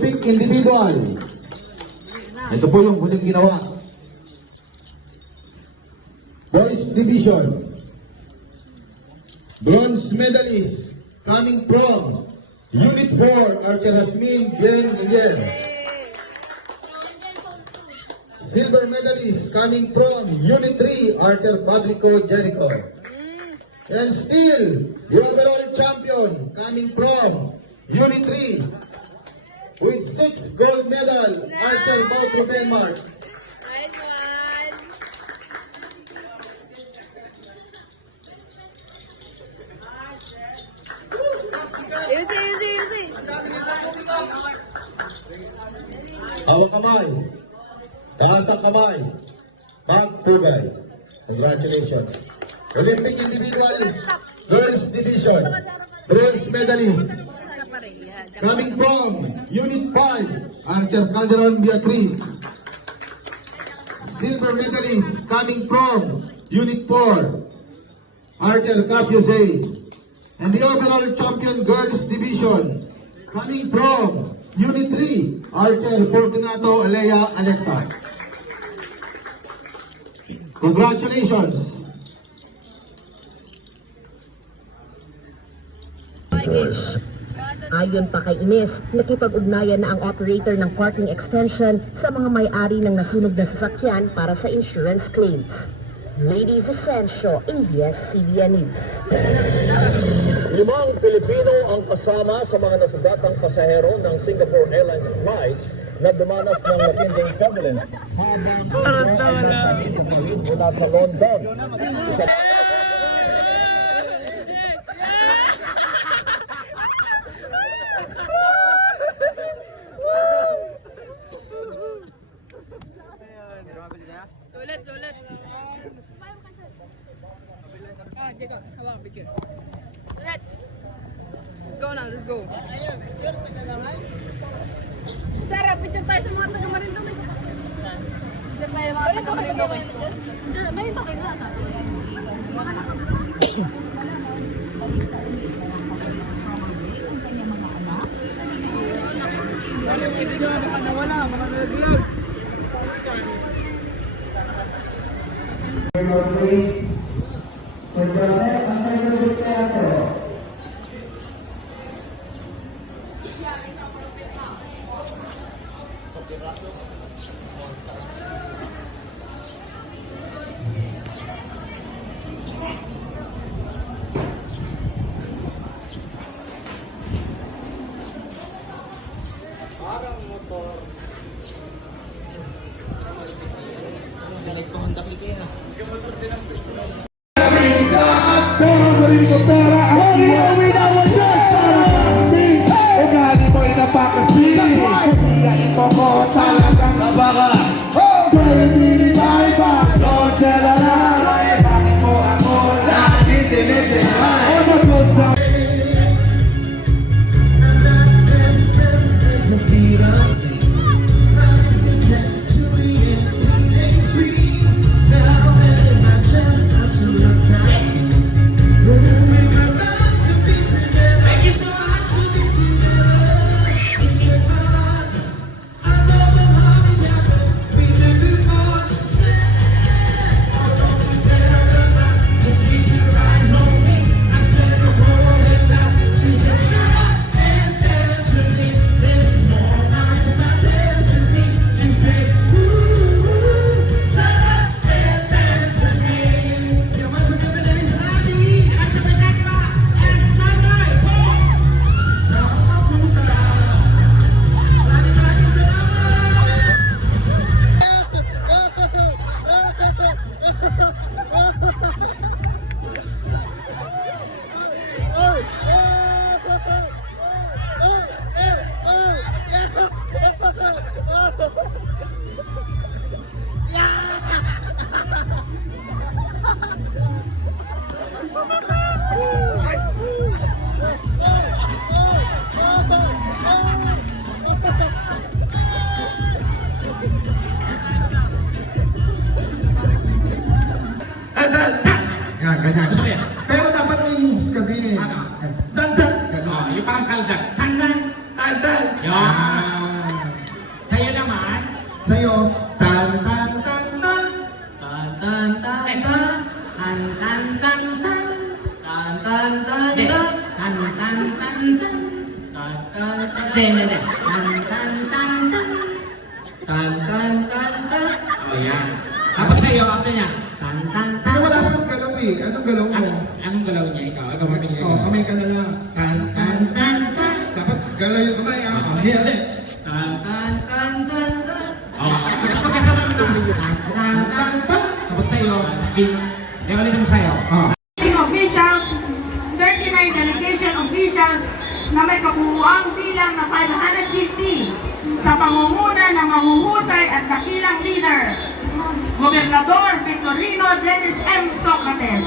Olympic individual. Ito po yung huling ginawa. Boys Division. Bronze medalist coming from Unit 4, Archer Jasmine Guillen. Silver medalist coming from Unit 3, Archer Pablico Jericho. And still, the overall champion coming from Unit 3 with 6 gold medal, Archer Bautro Denmark. Hawak kamay. Taas ang kamay. Magpugay. Congratulations. Olympic individual girls division. Bronze medalist. Coming from Unit 5, Archer Calderon Beatriz. Silver medalist coming from Unit 4, Archer Capuse. And the overall champion girls division coming from Unit 3, Archer Fortunato Alea Alexa. Congratulations! Ayon pa kay Ines, nakipag-ugnayan na ang operator ng parking extension sa mga may-ari ng nasunog na sasakyan para sa insurance claims. Lady Vicencio, ABS-CBN News. 5 Pilipino ang kasama sa mga nasugatang pasahero ng Singapore Airlines flight na dumanas ng matinding turbulence mula sa London. Sulit. Oh, Jacob, hawak ang picture. Sulit. Let's go now, let's go. Sarah, picture tayo sa mga taga-Marinduque. Picture tayo mga taga-Marinduque. May iba kayo na. Sa'yo, tan tan tan tan. Tan tan tan tan. Tan tan tan tan. Tan tan tan tan. Tan tan tan tan. Tan tan tan. Hindi. Tan tan tan tan. Tan tan tan tan. Oh, yan. Tapos sa'yo, after niya. Tan tan tan. Hindi wala siyang galaw eh. Anong galaw mo? Anong galaw niya? Ikaw, gawin niya. Oh, kamay ka na lang. Tan tan tan tan. Dapat galaw yung kamay ah. Oh, hindi ulit. Tan tan tan tan tan. Oh, tapos magkasama mo ito. Tan tan tan tan. Tapos tayo, ulit naman sa'yo. Oh. Officials, 39 delegation officials na may kabuuang bilang na 550 sa pangunguna ng mahuhusay at dakilang leader, Gobernador Victorino Dennis M. Socrates,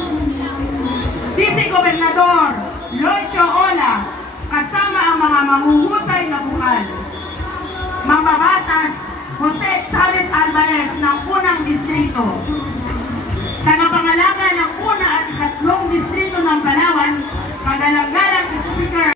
Vice Gobernador Loicio Ola, kasama ang mga mahuhusay na buhal, Mambabatas Jose Chavez Alvarez ng unang distrito, sa napangalaga ng una at ikatlong distrito ng Palawan, kagalang-galang Speaker.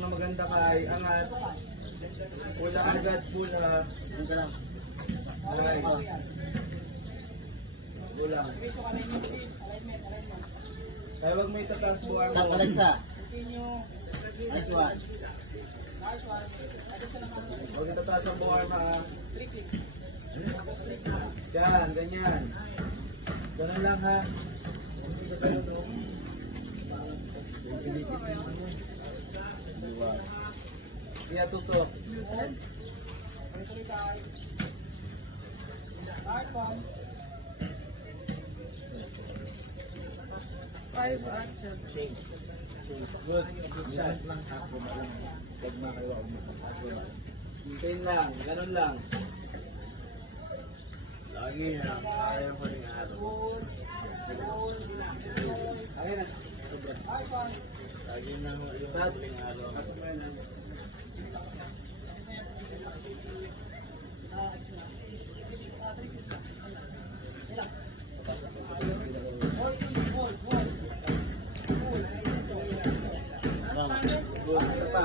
Maganda kay angat. Pula agad, pula. Nice. Pula. Kaya wag mo itataas mo arm mo. Nice one. Huwag itataas ang buong arm ha. Yan, ganyan. Ganun lang ha. Iya tutup. Five action. Good. Shot lang ako lang. Dagma kayo ako. Hintayin lang, ganun lang. Lagi na, kaya mo rin araw. Kaya na. Lagi na yung dating araw. Kasi may lang. Isa pa.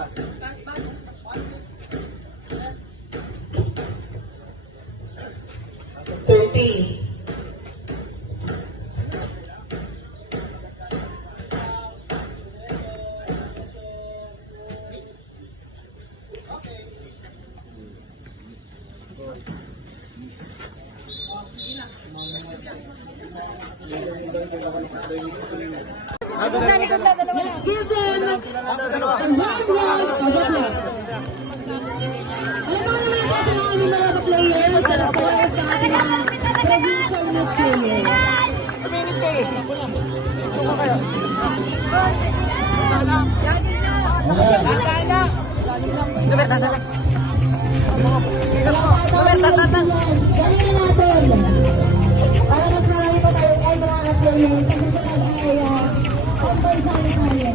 Let's give them a warm round of applause. Alam mo naman natin ang aming mga players para sa ating mga provincial youth players. minutes eh. Ito ka kayo. Galingan natin. Para mas marami pa tayo ay mga attorney sa susunod ay compensary tayo.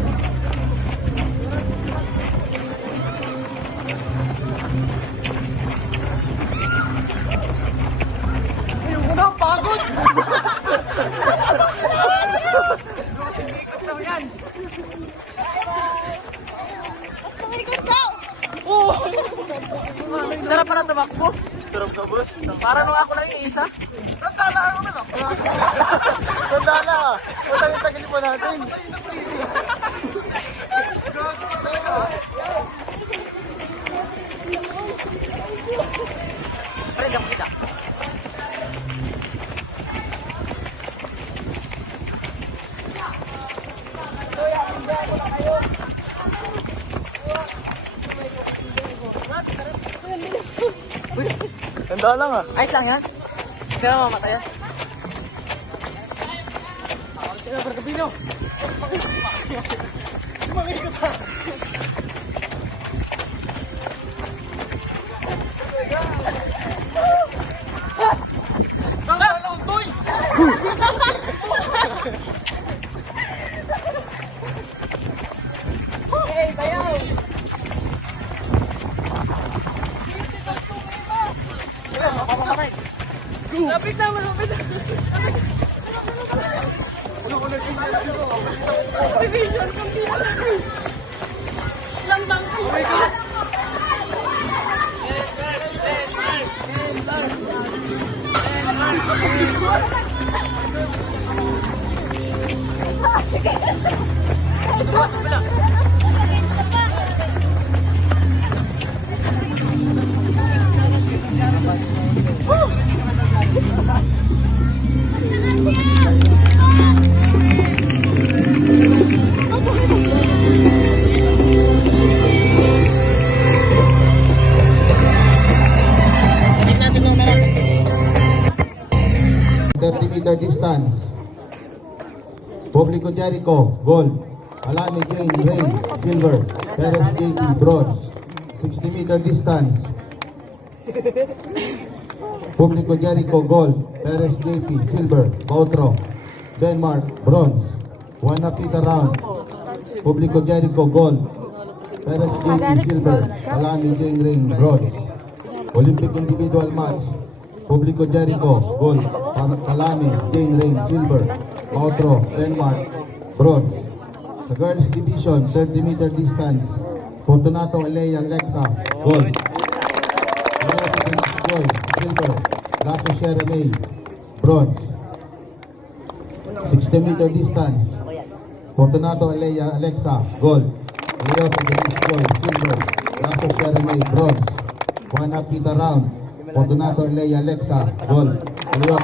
Sarap para tumakbo. Sarap ka, boss. Para nung ako lang yung isa. Tandala ako na. Tandala. Matagil-tagil pa natin. Pare, gam kita. Tanda lang ah. Ayos lang yan. Hindi na mamatay yan. Sino, Bergabino? Kumakit ka pa. Tanda lang, Toy! Hey, bayaw! Lapit na, malapit na. Division, kampiyan. Lambang ka. Oh my God. Meter distance. Publico Jericho, gold. Alani Jane, Rain, silver. Perez JT, bronze. 60 meter distance. Publico Jericho, gold. Perez JT, silver. Bautro, Denmark, bronze. 1 meter round. Publico Jericho, gold. Perez JT, silver. Alani Jane, Rain, bronze. Olympic individual match. Publico Jericho, gold. Kalani, Jane Rain, silver. Bautro, Denmark, bronze. Sa girls division, 30 meter distance. Fortunato Alea Alexa, gold. Joy, silver. Lasso Sheremay, bronze. 60 meter distance. Fortunato Alea Alexa, gold. Leo Joy, silver. Lasso Sheremay, bronze. 1 meter round. Fortunato Alea Alexa, gold. Leo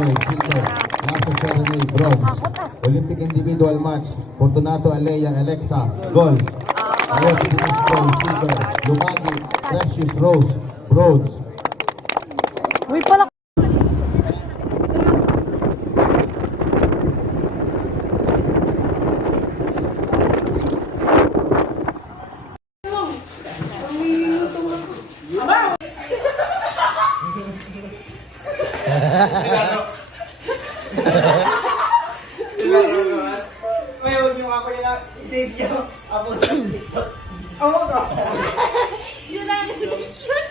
Joy, silver. Lasso Sheremay, bronze. Olympic individual match. Fortunato Alea Alexa, gold. Leo Joy, silver. Lumagi, Precious Rose, bronze. Uy, pala. May huwag niyo ako nila i-save niyo. Ako sa TikTok. Oo ka. Yun lang yung vision.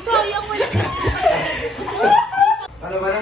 Sayang mo lang. Ano ba na?